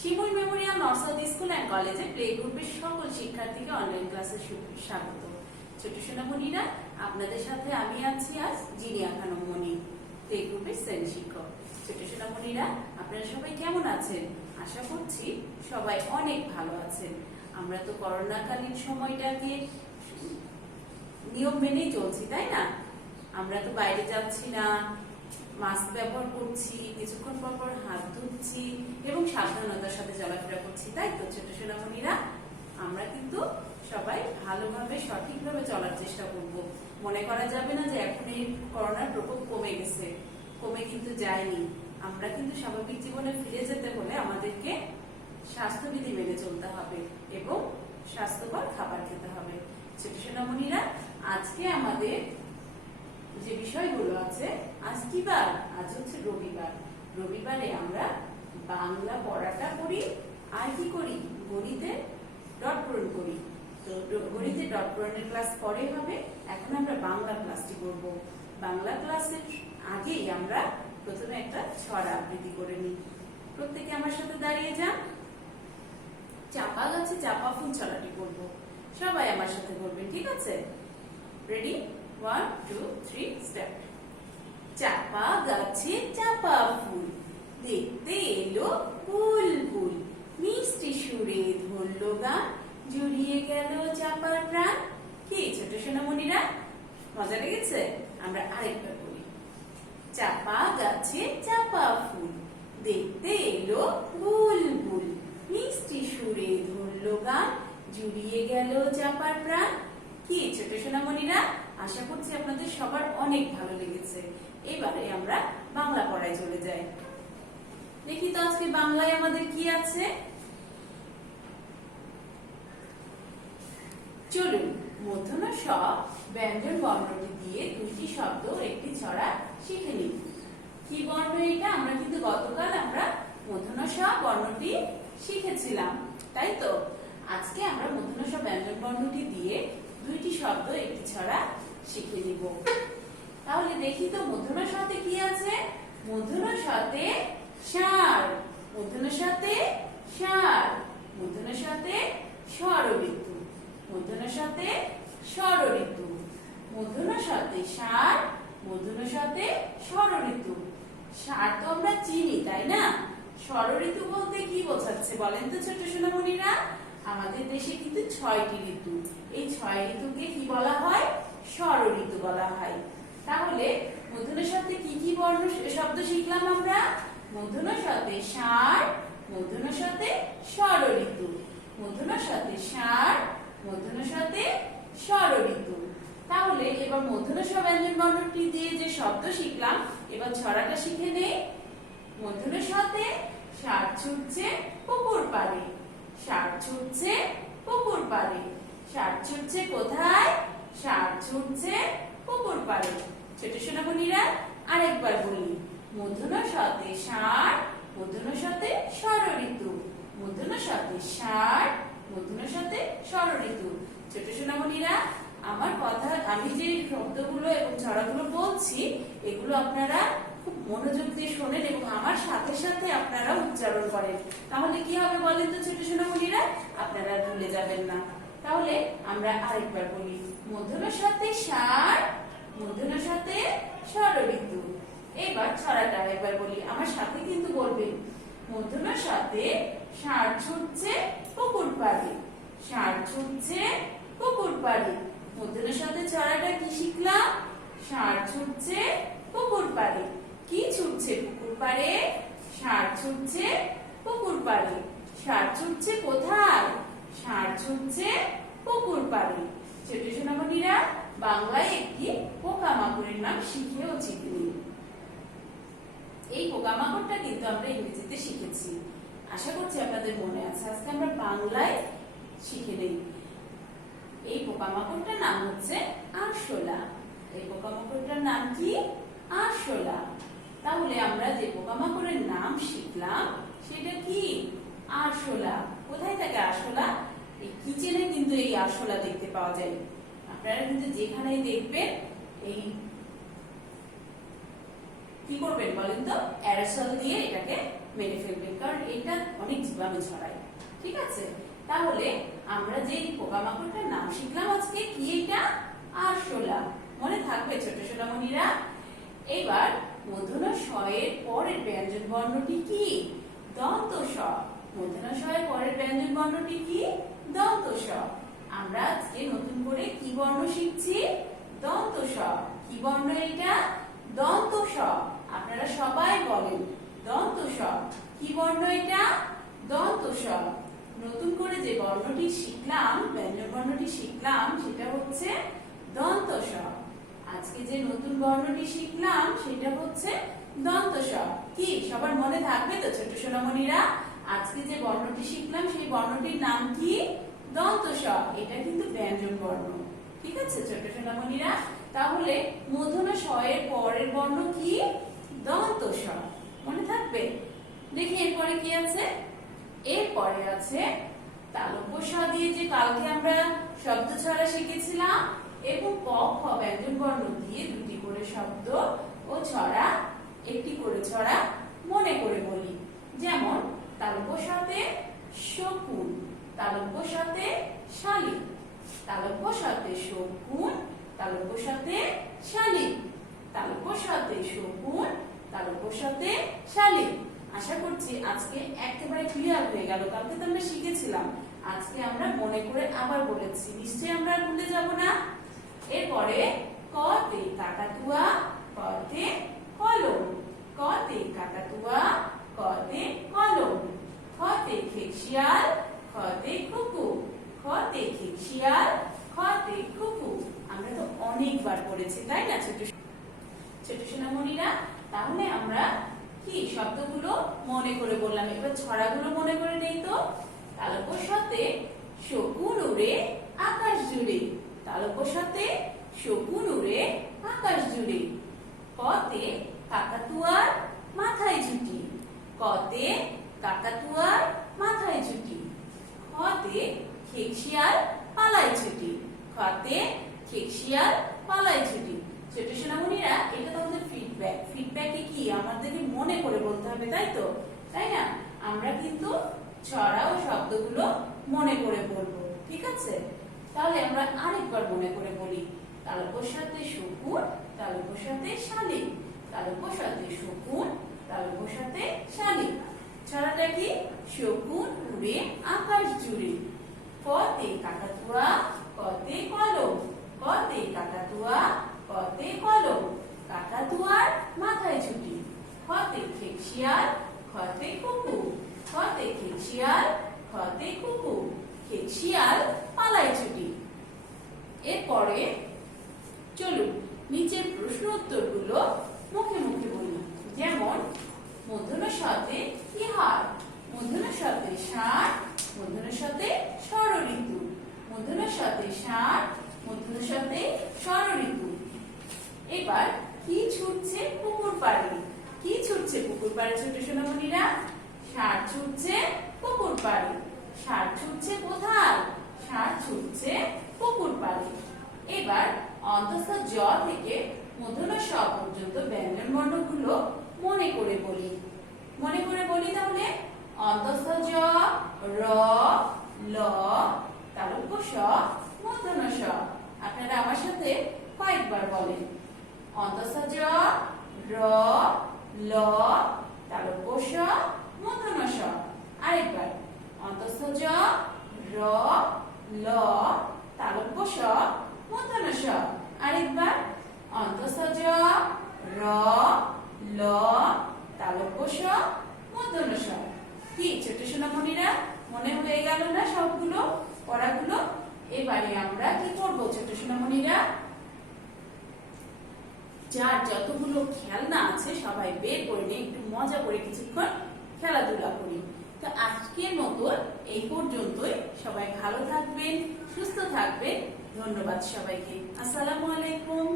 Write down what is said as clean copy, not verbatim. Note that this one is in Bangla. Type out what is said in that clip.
শিমুল মেমোরিয়াল নর্সাদ স্কুল অ্যান্ড কলেজে প্লে গ্রুপের সকল শিক্ষার্থীকে অনলাইন ক্লাসে স্বাগত। ছোট সোনামণিরা, আপনাদের সাথে আমি আছি আজ জিনিয়া খানম মনি, প্লে গ্রুপের শ্রেণী শিক্ষক। ছোট সোনামণিরা, আপনারা সবাই কেমন আছেন? আশা করছি সবাই অনেক ভালো আছেন। আমরা তো করোনাকালীন সময়টাকে নিয়ম মেনেই চলছি, তাই না? আমরা তো বাইরে যাচ্ছি না, মাস্ক ব্যবহার করছি, কিছুক্ষণ পর পর হাত ধুচ্ছি এবং সাবধানতার সাথে চলাফেরা করছি, তাই তো ছোট সোনামণিরা? আমরা কিন্তু সবাই ভালোভাবে সঠিকভাবে চলার চেষ্টা করব। মনে করা যাবে না যে এখন এই করোনার প্রকোপ কমে গেছে, কমে কিন্তু যায়নি। আমরা কিন্তু স্বাভাবিক জীবনে ফিরে যেতে হলে আমাদেরকে স্বাস্থ্যবিধি মেনে চলতে হবে এবং স্বাস্থ্যকর খাবার খেতে হবে। ছোট সোনামণিরা, আজকে আমাদের যে বিষয়গুলো আছে, আজ কি বার? আজ হচ্ছে রবিবার। রবিবারে আমরা বাংলা পড়াটা করি আর কি করি? গণিতে ডট পূরণ করি। তো গণিতে ডট পূরণের ক্লাস পরে হবে, এখন আমরা বাংলা ক্লাসটি করব। বাংলা ক্লাসের আগেই আমরা প্রথমে একটা ছড়া আবৃত্তি করে নিই। প্রত্যেকে আমার সাথে দাঁড়িয়ে যান। চাপা গাছে চাপা ফুল ছড়াটি করব। সবাই আমার সাথে করবেন, ঠিক আছে? রেডি? 1 2 3 স্টার্ট। চাপা গাছে চাপা ফুল, দেখতে এলো বুলবুল, মিষ্টি সুরে ধরলো গান, জুড়িয়ে গেল চাপার প্রাণ। কি ছোট সোনামণিরা, মজা লেগেছে? আমরা আরেকবার বলি। চাপা গাছে চাপা ফুল, দেখতে এলো বুলবুল, মিষ্টি সুরে ধরলো গান, জুড়িয়ে গেল চাপার প্রাণ। কি ছোট সোনামণিরা, আশা করছি আপনাদের সবার অনেক ভালো লেগেছে। এবারে আমরা বাংলা পড়ায় চলে যাই। দেখি তো আজকে বাংলায় আমাদের কি আছে। চলুন মূর্ধন্য ষ ব্যঞ্জন বর্ণটি দিয়ে দুইটি শব্দ একটি ছড়া শিখে নিই। কি বর্ণ এটা? আমরা কিন্তু গতকাল আমরা মূর্ধন্য ষ বর্ণটি শিখেছিলাম, তাই তো? আজকে আমরা মূর্ধন্য ষ ব্যঞ্জন বর্ণটি দিয়ে দুইটি শব্দ একটি ছড়া শিখে নিব। তাহলে দেখি তো মূর্ধন্য ষতে কি আছে। মূর্ধন্য ষতে ষাঁড়, মূর্ধন্য ষতে ষাঁড়, মূর্ধন্য ষতে ষড়ঋতু, মূর্ধন্য ষতে ষড়ঋতু, মূর্ধন্য ষতে ষাঁড়, মূর্ধন্য ষতে ষড়ঋতু। ষাঁড় তো আমরা চিনি, তাই না? ষড়ঋতু বলতে কি বোঝাচ্ছে বলেন তো ছোট সোনামণিরা? আমাদের দেশে কিন্তু 6টি ঋতু। এই 6 ঋতুকে কি বলা হয়? ষড়ঋতু বলা হয়। তাহলে মূর্ধন্য ষতে কি কি বর্ণ শব্দ শিখলাম আমরা? মূর্ধন্য ষতে ষাঁড়, মূর্ধন্য ষতে ষড়ঋতু, মূর্ধন্য ষতে ষাঁড়, মূর্ধন্য ষতে ষড়ঋতু। তাহলে এবার মূর্ধন্য ষ ব্যঞ্জন বর্ণটি দিয়ে যে শব্দ শিখলাম, এবার ছড়াটা শিখে নেই। মূর্ধন্য ষতে ষাঁড় ছুটছে পুকুর পাড়ে, ষাঁড় ছুটছে পুকুর পাড়ে, ষাঁড় ছুটছে কোথায়? ষাঁড় ছুটছে পুকুর পাড়ে। ছোট সোনামণিরা, আরেকবার বলি। মূর্ধন্য ষতে ষাঁড়, মূর্ধন্য ষতে ষড়ঋতু, মূর্ধন্য ষতে ষাঁড়, মূর্ধন্য ষতে ষড়ঋতু। ছোট সোনামণিরা, আমার কথা, আমি যে শব্দগুলো এবং ছড়াগুলো বলছি, এগুলো আপনারা খুব মনোযোগ দিয়ে শোনেন এবং আমার সাথে সাথে আপনারা উচ্চারণ করেন। তাহলে কি হবে বলেন তো ছোট সোনামণিরা? আপনারা ভুলে যাবেন না। তাহলে আমরা আরেকবার বলি। মূর্ধন্য ষতে ষাঁড়, মূর্ধন্য ষতে ষড়ঋতু। এবার ছড়াটা আরেকবার বলি, আমার সাথে কিন্তু বলবেন। মূর্ধন্য ষতে ষাঁড় ছুটছে পুকুর পাড়ে, ষাঁড় ছুটছে পুকুর পাড়ে। মূর্ধন্য ষতে ছড়াটা কি শিখলাম? ষাঁড় ছুটছে পুকুর পাড়ে। কি ছুটছে পুকুর পাড়ে? ষাঁড় ছুটছে পুকুর পাড়ে। ষাঁড় ছুটছে কোথায়? ষাঁড় ছুটছে পুকুর পাড়ে। ছোট সোনামণিরা, বাংলায় একটি পোকামাকড়ের নাম শিখেও শিখিনি। এই পোকামাকড়টা কিন্তু আমরা ইংরেজিতে শিখেছি, আশা করছি আপনাদের মনে আছে। আজকে আমরা বাংলায় শিখে নেই। এই পোকামাকড়টার নাম হচ্ছে আরশোলা। এই পোকামাকড়টার নাম কি? আরশোলা। তাহলে আমরা যে পোকামাকড়ের নাম শিখলাম সেটা কি? আরশোলা। কোথায় থাকে আরশোলা? এই কিচেনে কিন্তু এই আরশোলা দেখতে পাওয়া যায়। আপনারা কিন্তু যেখানেই দেখবেন, এই কি করবেন বলেন তো? অ্যারোসল দিয়ে এটাকে মেরে ফেলবেন, কারণ এটা অনেক জীবাণু ছড়ায়। ঠিক আছে, তাহলে আমরা যে পোকামাকড়টার নাম শিখলাম আজকে, কি এটা? আরশোলা। মনে থাকবে ছোট সোনামণিরা? এবার মূর্ধন্য ষ এর পরের ব্যঞ্জন বর্ণটি কি? দন্ত স। মূর্ধন্য ষ এর পরের ব্যঞ্জন বর্ণটি কি? দন্ত স। আমরা আজকে নতুন করে কি বর্ণ শিখছি? দন্ত স। কি বর্ণ এটা? দন্ত স। আপনারা সবাই বলেন দন্ত স। কি বর্ণ এটা? দন্ত স। নতুন করে যে বর্ণটি শিখলাম, ব্যঞ্জন বর্ণটি শিখলাম, সেটা হচ্ছে দন্ত স। আজকে যে নতুন বর্ণটি শিখলাম সেটা হচ্ছে দন্ত স। কি সবার মনে থাকবে তো ছোট সোনামণিরা? আজকে যে বর্ণটি শিখলাম সেই বর্ণটির নাম কি? দন্ত স। এটা কিন্তু ব্যঞ্জন বর্ণ। ঠিক আছে ছোট সোনামণিরা? তাহলে মূর্ধন্য ষ এর পরের বর্ণ কি? দন্ত স। মনে থাকবে? দেখি এরপরে কি আছে। এরপরে আছে তালব্য স দিয়ে যে কালকে আমরা শব্দ ছড়া শিখেছিলাম, এবং ক খ ব্যঞ্জন বর্ণ দিয়ে দুটি করে শব্দ ও ছড়া, একটি করে ছড়া মনে করে বলি। যেমন তালব্য সাথে শকুন, তালব্য সাথে শালিক, তালব্য সাথে শকুন, তালব্য সাথে শালিক, তালব্য সাথে শকুন, তালব্য সাথে শালিক। আশা করছি আজকে একেবারে ক্লিয়ার হয়ে গেল। কালকে তো আমরা শিখেছিলাম, আজকে আমরা মনে করে আবার বলেছি, নিশ্চয়ই আমরা ভুলে যাব না। এরপরে ক তে কাকাতুয়া, ক তে কলম, ক তে কাকাতুয়া, ক তে কলম, খ তে খেকশিয়াল, খ তে খুকু, খ তে খেকশিয়াল, খ তে খুকু। আমরা তো অনেকবার পড়েছি, তাই না ছোট ছোট সোনামণিরা? তাহলে আমরা কি শব্দগুলো মনে করে বললাম, এবার ছড়াগুলো মনে করে নেই তো। তালব্য সাথে শকুন উড়ে আকাশ জুড়ে, তালব্য সাথে শকুন উড়ে আকাশ জুড়ে। ক তে কাকাতুয়ার মাথায় ঝুঁটি, ক তে কাকাতুয়ার মাথায় ঝুঁটি। খ তে খেকশিয়াল পালায় ছুটি, খ তে খেকশিয়াল পালায় ছুটি। ছোট সোনামণিরা, এটা তোমাদের ফিডব্যাক। ফিডব্যাকে কি আমাদেরকে মনে করে বলতে হবে, তাই তো? তাই না? আমরা কিন্তু ছড়া ও শব্দগুলো মনে করে বলবো। ঠিক আছে, তাহলে আমরা আরেকবার মনে করে বলি। তালব্য সাথে শকুন, তালব্য সাথে শালিক, তালব্য সাথে শকুন, তালব্য সাথে শালিক। ছড়াটা কি? শকুন উড়ে আকাশ জুড়ে। ক তে কাকাতুয়া, ক তে কলম, ক তে কাকাতুয়া, ক তে কলম, কাকাতুয়ার মাথায় ঝুঁটি। খ তে খেকশিয়াল, খ তে কুকু, খ তে খেকশিয়াল, খ তে কুকু, খেকশিয়াল পালায় ছুটি। এরপরে চলুন নিচের প্রশ্ন উত্তরগুলো মুখে মুখে বলি। যেমন মূর্ধন্য ষ তে কি হয়? মূর্ধন্য ষ তে ষাঁড়, মূর্ধন্য ষ তে ষড়ঋতু, মূর্ধন্য ষ তে ষাঁড়, মূর্ধন্য ষ তে ষড়ঋতু। এবার কি ছুটছে পুকুর পাড়ে? কি ছুটছে পুকুর পাড়ে ছোট সোনামণিরা? ষাঁড় ছুটছে পুকুর পাড়ে। ষাঁড় ছুটছে কোথায়? ষাঁড় ছুটছে পুকুর পাড়ে। এবার অন্তঃস্থ জ থেকে মূর্ধন্য ষ পর্যন্ত ব্যঞ্জন বর্ণগুলো মনে করে বলি। মনে করে বলি তাহলে। অন্তঃস্থ জ, র, ল, তালব্য স, মূর্ধন্য ষ। আপনারা আমার সাথে কয়েকবার বলেন। অন্তঃস্থ জ, র, ল, তালব্য স, মূর্ধন্য ষ। আরেকবার। অন্তঃস্থ জ, র, ল, তালব্য স, মূর্ধন্য ষ। আরেকবার। অন্তঃস্থ জ, র, ল, তালব্য স, মূর্ধন্য ষ। কি ছোট সোনামণিরা, মনে হয়ে গেল না সবগুলো পড়াগুলো? এবারে আমরা কি করবো ছোট সোনামণিরা? যার যতগুলো খেলনা আছে সবাই বের করে নিয়ে একটু মজা করে কিছুক্ষণ খেলাধুলা করি। তো আজকের মতো এই পর্যন্তই। সবাই ভালো থাকবেন, সুস্থ থাকবেন। ধন্যবাদ সবাইকে। আসসালামু আলাইকুম।